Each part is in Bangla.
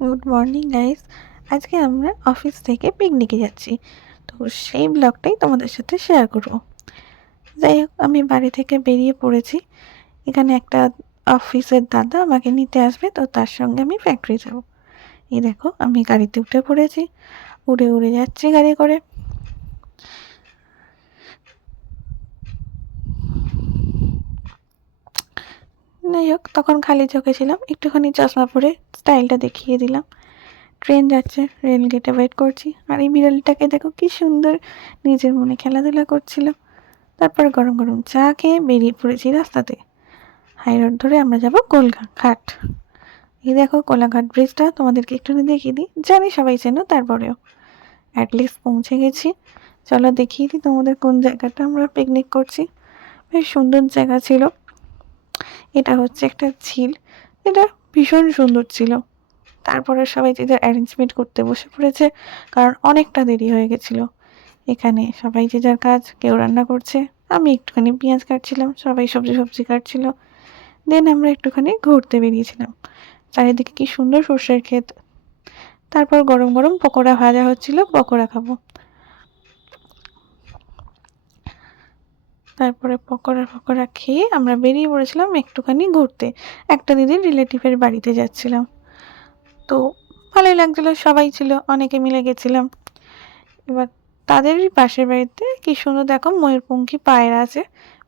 Good morning guys. আজকে আমরা অফিস থেকে পিকনিকে যাচ্ছি, তো সেই ব্লগটাই তোমাদের সাথে শেয়ার করব। যাই হোক, আমি বাড়ি থেকে বেরিয়ে পড়েছি। এখানে একটা অফিসের দাদা আমাকে নিতে আসবে, তো তার সঙ্গে আমি ফ্যাক্টরি যাব। এই দেখো, আমি গাড়িতে উঠে পড়েছি, উড়ে উড়ে যাচ্ছি গাড়ি করে। যাই হোক, তখন খালি চোখে ছিলাম, একটুখানি চশমা পরে স্টাইলটা দেখিয়ে দিলাম। ট্রেন যাচ্ছে, রেল গেটে ওয়েট করছি, আর এই বিড়ালটাকে দেখো কি সুন্দর নিজের মনে খেলাধুলা করছিল। তারপর গরম গরম চা খেয়ে বেরিয়ে পড়েছি রাস্তাতে। হাই রোড ধরে আমরা যাব কোলাঘাট। এই দেখো কোলাঘাট ব্রিজটা, তোমাদেরকে একটু দেখিয়ে দিই, জানি সবাই চেনো, তারপরেও অ্যাটলিস্ট পৌঁছে গেছি। চলো দেখিয়ে দিই তোমাদের কোন জায়গাটা আমরা পিকনিক করছি। বেশ সুন্দর জায়গা ছিল। এটা হচ্ছে একটা ঝিল, এটা ভীষণ সুন্দর ছিল। তারপরে সবাই যে যার অ্যারেঞ্জমেন্ট করতে বসে পড়েছে, কারণ অনেকটা দেরি হয়ে গেছিলো। এখানে সবাই যে যার কাজ, কেউ রান্না করছে, আমি একটুখানি পেঁয়াজ কাটছিলাম, সবাই সবজি সবজি কাটছিল। দেন আমরা একটুখানি ঘুরতে বেরিয়েছিলাম। চারিদিকে কি সুন্দর সর্ষের ক্ষেত। তারপর গরম গরম পকোড়া ভাজা হচ্ছিল, পকোড়া খাবো। তারপরে পকোড়া খেয়ে আমরা বেরিয়ে পড়েছিলাম একটুখানি ঘুরতে। একটা দিদির রিলেটিভের বাড়িতে যাচ্ছিলাম, তো ভালোই লাগছিলো, সবাই ছিল, অনেকে মিলে গেছিলাম। এবার তাদেরই পাশের বাড়িতে কি সুন্দর দেখো ময়ূরপঙ্খী পায়রা আছে,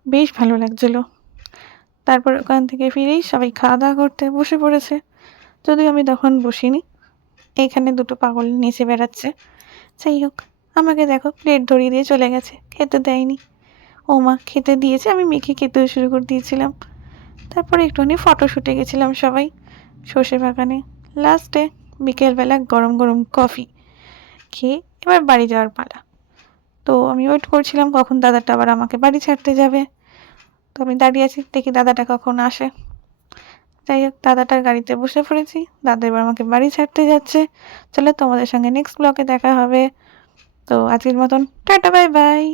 বেশ ভালো লাগছিলো। তারপর ওখান থেকে ফিরেই সবাই খাওয়া দাওয়া করতে বসে পড়েছে, যদিও আমি তখন বসিনি। এইখানে দুটো পাগল নেচে বেড়াচ্ছে। যাই হোক, আমাকে দেখো প্লেট ধরিয়ে দিয়ে চলে গেছে, খেতে দেয়নি। ও মা, খেতে দিয়েছে, আমি মেখে খেতেও শুরু করে দিয়েছিলাম। তারপরে একটুখানি ফটোশ্যুটে গেছিলাম সবাই সর্ষে বাগানে। লাস্টে বিকেলবেলা গরম গরম কফি খেয়ে এবার বাড়ি যাওয়ার পালা। তো আমি ওয়েট করছিলাম কখন দাদাটা আবার আমাকে বাড়ি ছাড়তে যাবে। তো আমি দাঁড়িয়ে আছি, দেখি দাদাটা কখন আসে। যাই হোক, দাদাটার গাড়িতে বসে পড়েছি, দাদা এবার আমাকে বাড়ি ছাড়তে যাচ্ছে। চলো, তোমাদের সঙ্গে নেক্সট ব্লগে দেখা হবে। তো আজকের মতন টাটা, বাই বাই।